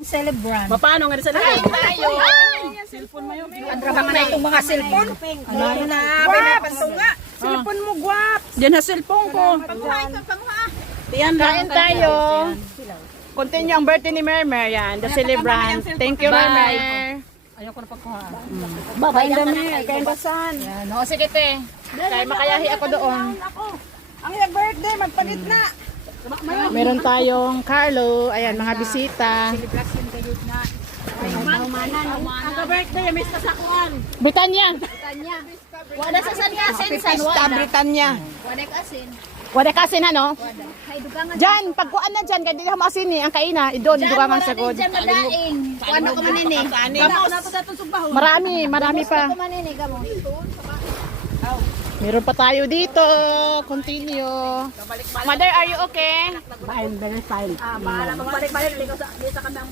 Celebrant. Paano nga sa lahat? Tayo. Cellphone mo yun. Ang drama na itong mga cellphone. Ano na, pinapantunga. Cellphone mo, guwap. Diyan na cellphone ko. Diyan Kain tayo. Continue ang birthday ni Mermer. Yan, the celebrant. Thank you, Mermer. Ayaw ko na pagkuha. Kain dami. Kain basan. No, sige te. Kaya makayahi ako doon. Ang birthday, magpalit na. Meron tayong Carlo. Ayan, mga bisita. Ang birthday, miss ka sa kuhan. Britanya. Wala sa San Kasin, San Pista Britannia. Wala kasin ano? Diyan, pagkuan na dyan. Kaya di na maasin eh. Ang kaina. Idon, dugangan sa god. Ano ko manini? Marami pa. Meron pa tayo dito. Continue. Mother, are you okay? Fine, very fine. Bahala magbalik-balik. Dito sa kandang